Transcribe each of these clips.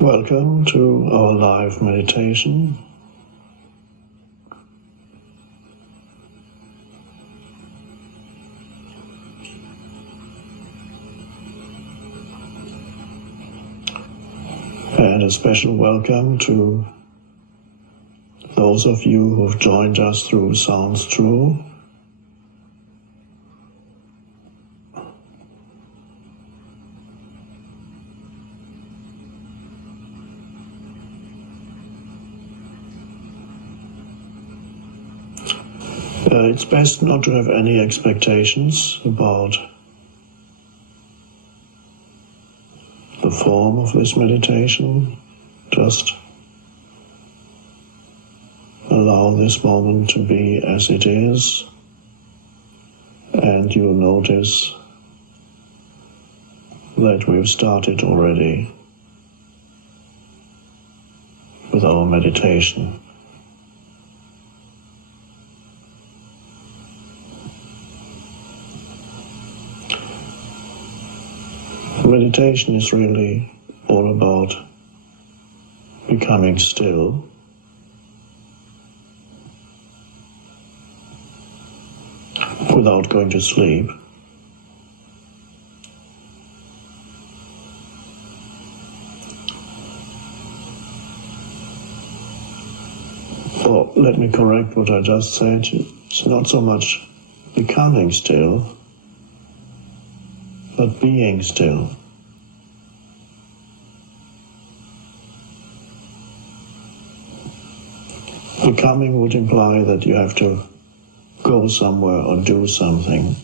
Welcome to our live meditation. And a special welcome to those of you who have joined us through Sounds True. It's best not to have any expectations about the form of this meditation. Just allow this moment to be as it is, and you'll notice that we've started already with our meditation. Meditation is really all about becoming still, without going to sleep. Or let me correct what I just said. It's not so much becoming still, but being still. Becoming would imply that you have to go somewhere or do something.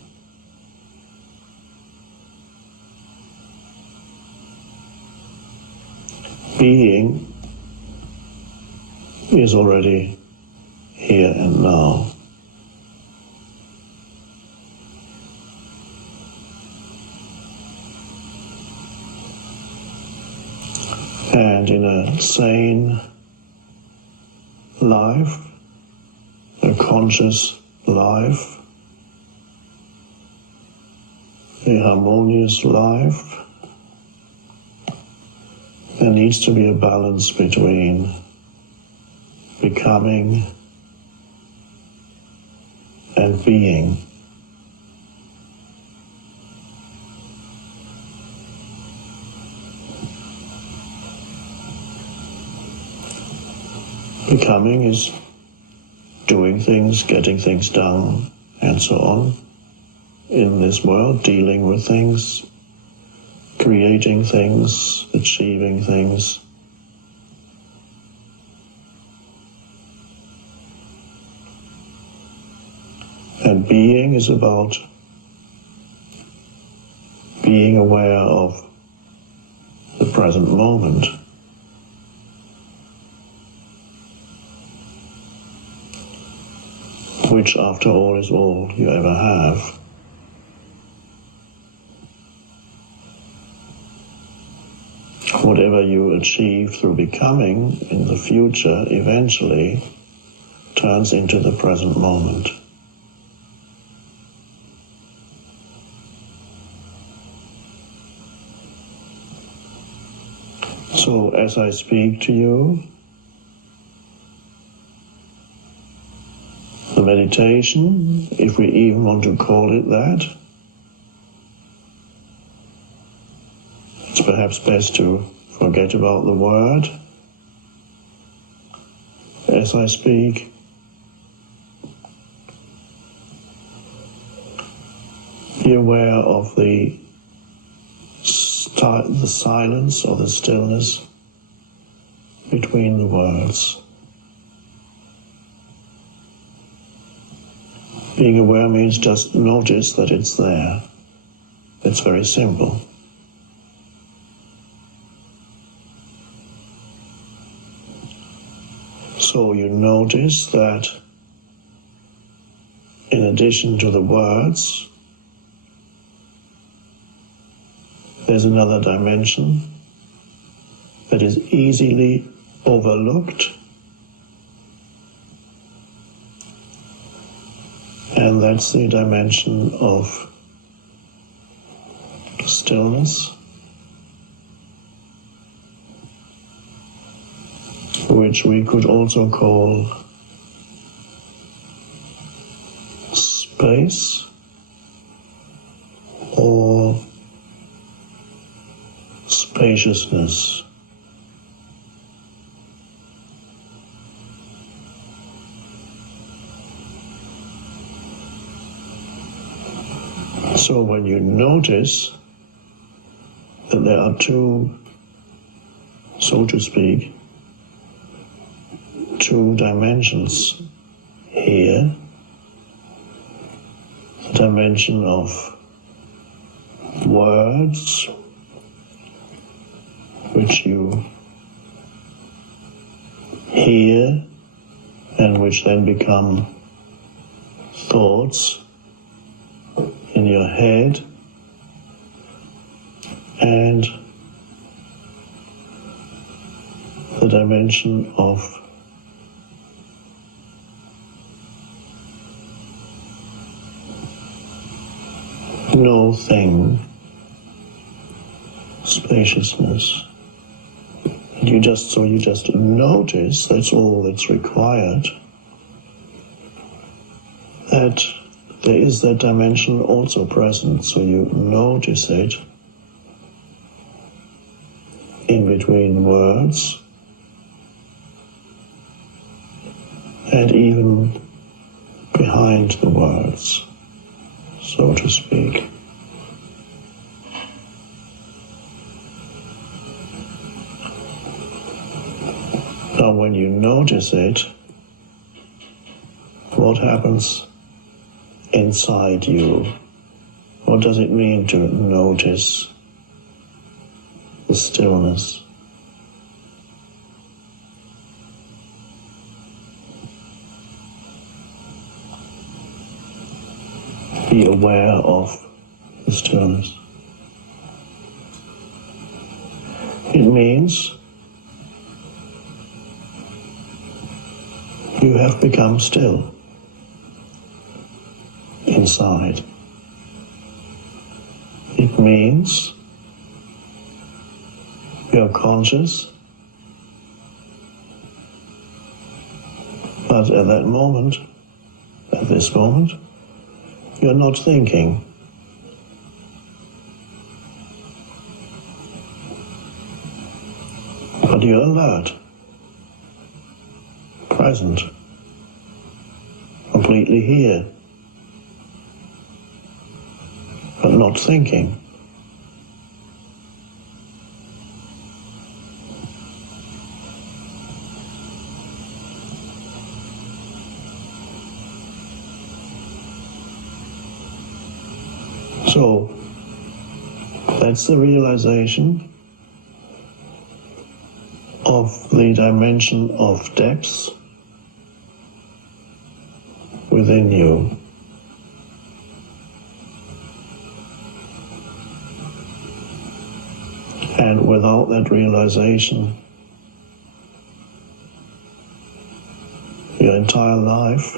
Being is already here and now. And in a sane life, a conscious life, a harmonious life, there needs to be a balance between becoming and being. Becoming is doing things, getting things done, and so on in this world, dealing with things, creating things, achieving things. And being is about being aware of the present moment. Which, after all, is all you ever have. Whatever you achieve through becoming in the future eventually turns into the present moment. So, as I speak to you, the meditation, if we even want to call it that, it's perhaps best to forget about the word. As I speak, be aware of the silence or the stillness between the words. Being aware means just notice that it's there. It's very simple. So you notice that in addition to the words, there's another dimension that is easily overlooked, and that's the dimension of stillness which we could also call space or spaciousness. So when you notice that there are two, so to speak, two dimensions here, the dimension of words, which you hear and which then become thoughts in your head, and the dimension of no thing, spaciousness. And you just notice, that's all that's required, that there is that dimension also present, so you notice it in between words and even behind the words, so to speak. Now when you notice it, what happens inside you? What does it mean to notice the stillness? Be aware of the stillness. It means you have become still inside. It means you're conscious, but at that moment, at this moment, you're not thinking. But you're alert, present, completely here, but not thinking. So, that's the realization of the dimension of depth within you. And without that realization, your entire life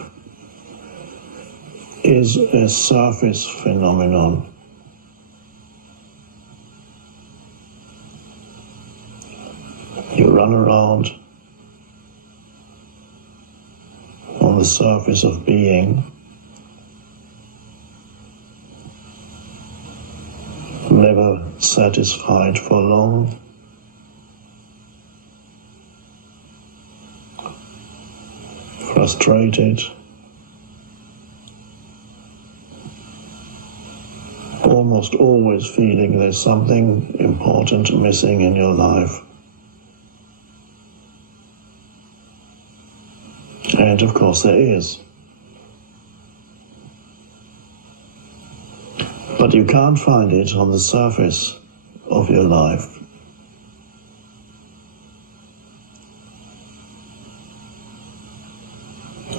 is a surface phenomenon. You run around on the surface of being, never satisfied for long, frustrated, almost always feeling there's something important missing in your life. And of course there is. But you can't find it on the surface of your life.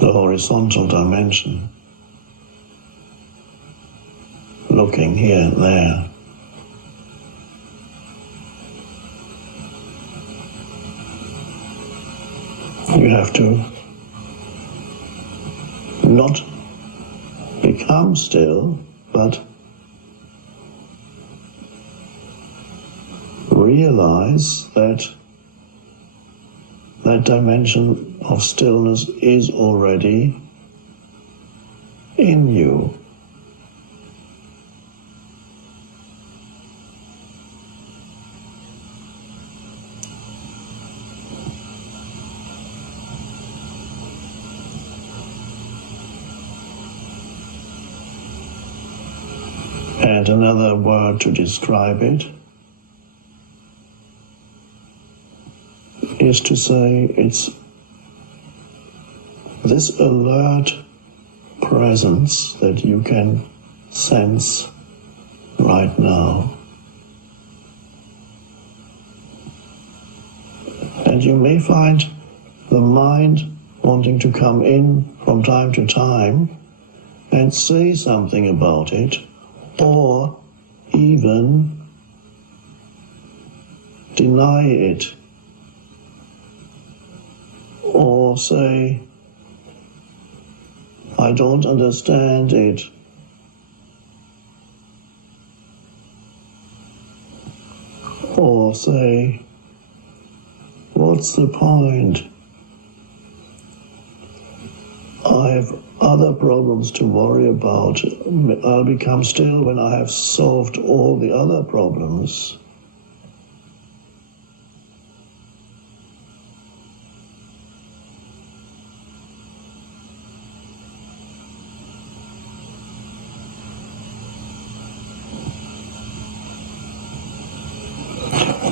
The horizontal dimension, looking here and there. You have to not become still, but realize that that dimension of stillness is already in you. And another word to describe it is to say it's this alert presence that you can sense right now. And you may find the mind wanting to come in from time to time and say something about it, or even deny it, or say, I don't understand it, or say, what's the point? I have other problems to worry about. I'll become still when I have solved all the other problems.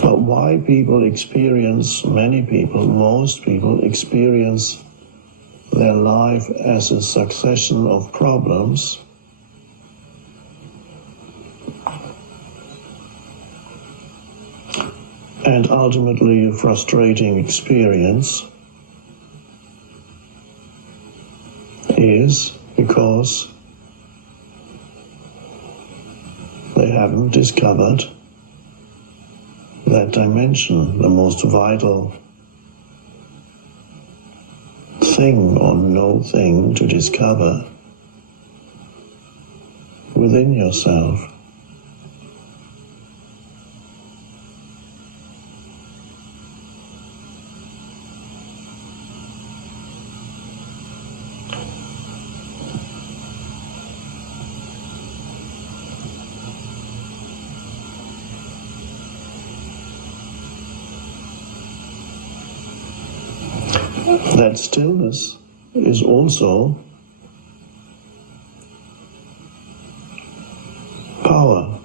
But why people experience, many people, most people experience their life as a succession of problems and ultimately a frustrating experience is because they haven't discovered that dimension, the most vital thing or no thing to discover within yourself. That stillness is also power.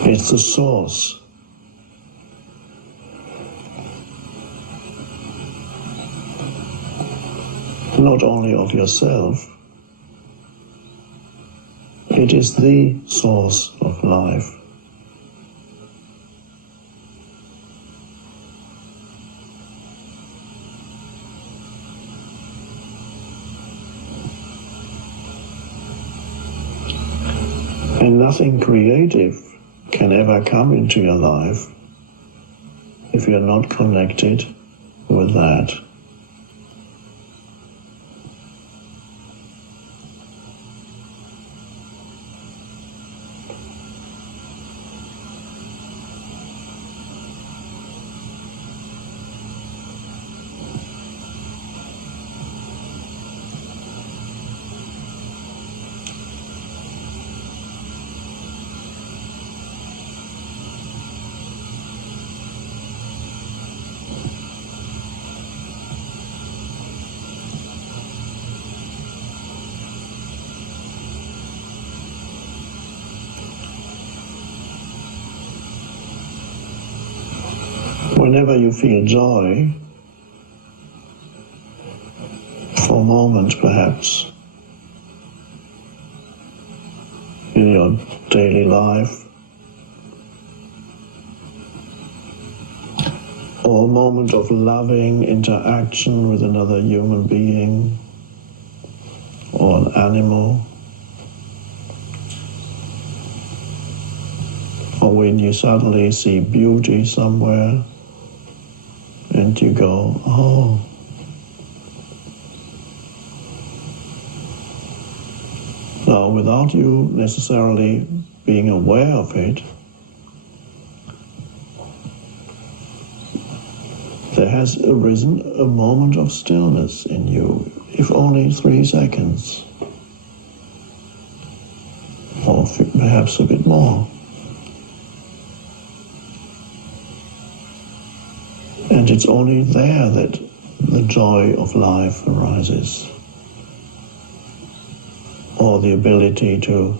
It's the source. Not only of yourself, it is the source of life. And nothing creative can ever come into your life if you're not connected with that. Whenever you feel joy, for a moment perhaps, in your daily life, or a moment of loving interaction with another human being or an animal, or when you suddenly see beauty somewhere and you go, oh, Now, without you necessarily being aware of it, there has arisen a moment of stillness in you, if only 3 seconds, or perhaps a bit more. And it's only there that the joy of life arises, or the ability to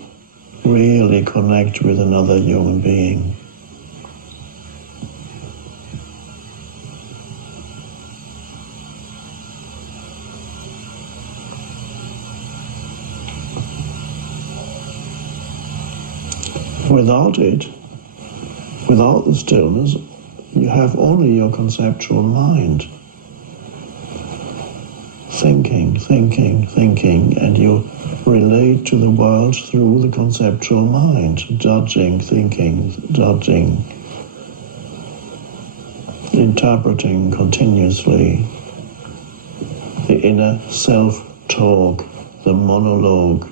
really connect with another human being. Without it, without the stillness, you have only your conceptual mind. Thinking, and you relate to the world through the conceptual mind, judging, thinking, interpreting continuously. The inner self-talk, the monologue,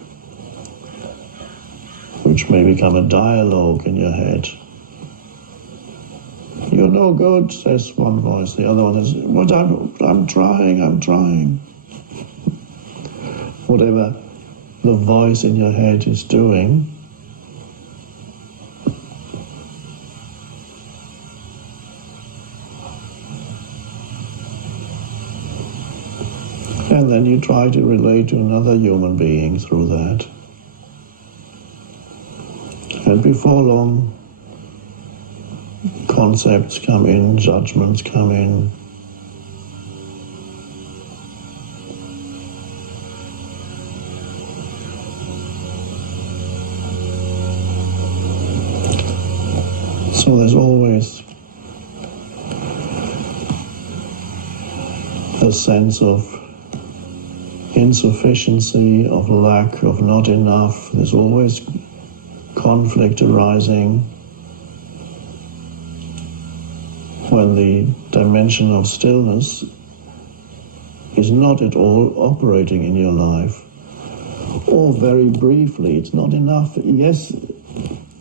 which may become a dialogue in your head. You're no good, says one voice. The other one is, but I'm trying. Whatever the voice in your head is doing, and then you try to relate to another human being through that. And before long, concepts come in, judgments come in. So there's always a sense of insufficiency, of lack, of not enough. There's always conflict arising when the dimension of stillness is not at all operating in your life, or very briefly. It's not enough. Yes,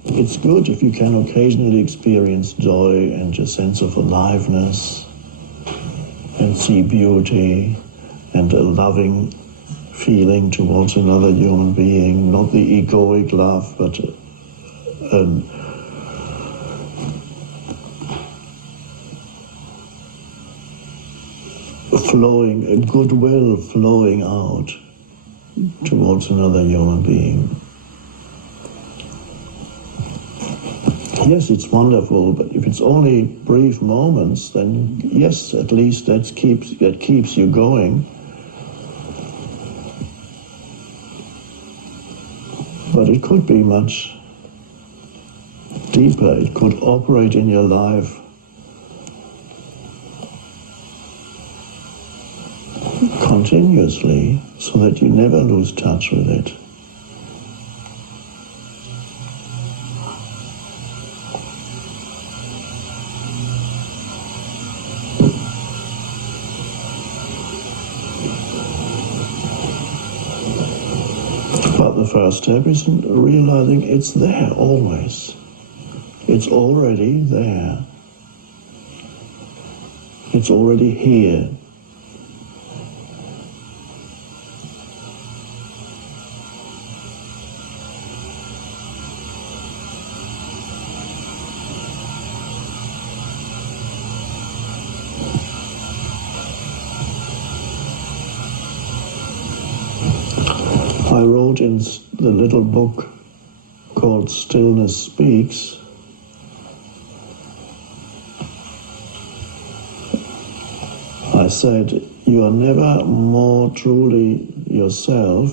it's good if you can occasionally experience joy and a sense of aliveness and see beauty and a loving feeling towards another human being, not the egoic love, but a goodwill flowing out towards another human being. Yes, it's wonderful, but if it's only brief moments, then yes, at least that keeps you going. But it could be much deeper. It could operate in your life continuously so that you never lose touch with it. But the first step is realizing it's there always. It's already there. It's already here. I wrote in the little book called Stillness Speaks, I said, you are never more truly yourself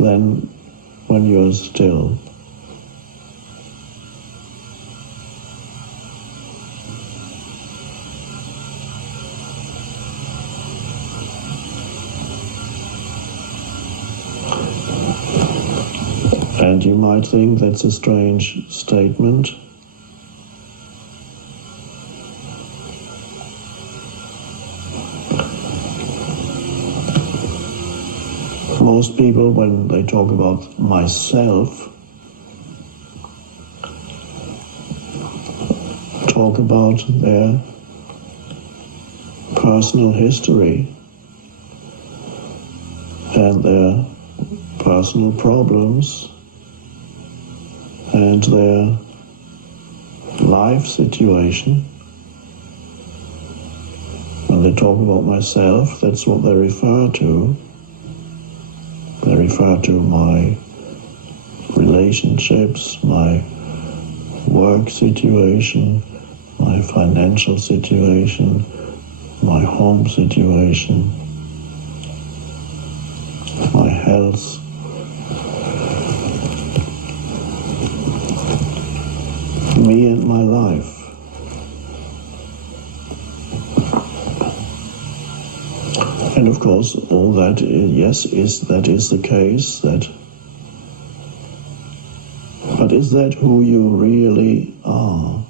than when you're still. And you might think that's a strange statement. Most people, when they talk about myself, talk about their personal history and their personal problems and their life situation. When they talk about myself, that's what they refer to. They refer to my relationships, my work situation, my financial situation, my home situation, my health. Me and my life. And of course, all that, yes, that is the case. But is that who you really are?